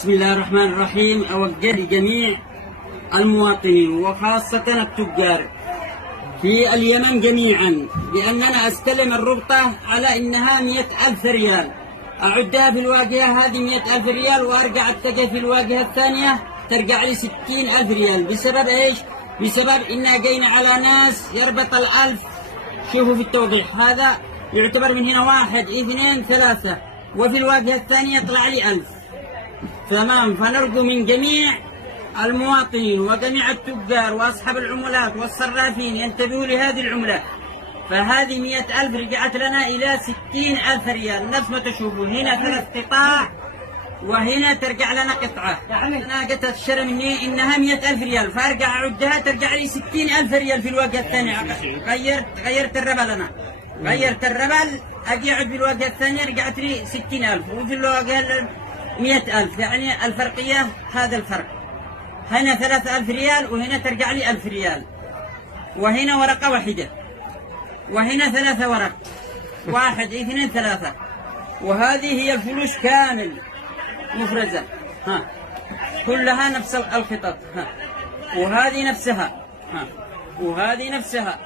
بسم الله الرحمن الرحيم. أوجه لجميع المواطنين وخاصة التجار في اليمن جميعا بأننا أستلم الربطة على إنها 100,000 ريال، أعدها في الواجهة هذه 100,000 ريال وأرجع أتجه في الواجهة الثانية ترجع لي 60,000 ريال. بسبب إيش؟ بسبب إننا جينا على ناس يربط الألف. شوفوا في التوضيح، هذا يعتبر من هنا 1 2 3 وفي الواجهة الثانية يطلع لي 1000. تمام. فنرجو من جميع المواطنين وجميع التجار وأصحاب العملات والصرافين ينتبهوا لهذه العملة. فهذه 100,000 رجعت لنا إلى 60,000 ريال. نفس ما تشوفون هنا 3 قطع وهنا ترجع لنا قطعة. أنا قلت الشرى مني إنها 100,000 ريال، فأرجع أعدها ترجع لي 60,000 ريال في الواجهة الثانية. غيرت الربل، أنا غيرت الربل، أجي أعد في الواجهة الثانية رجعت لي 60,000 وفي الواجهة 100,000. يعني الفرقية هذا الفرق. هنا 3,000 ريال وهنا ترجع لي 1,000 ريال، وهنا ورقة واحدة وهنا 3 ورق، 1 2 3. وهذه هي الفلوس كامل مفرزة، كلها نفس الخطط، وهذه نفسها، وهذه نفسها.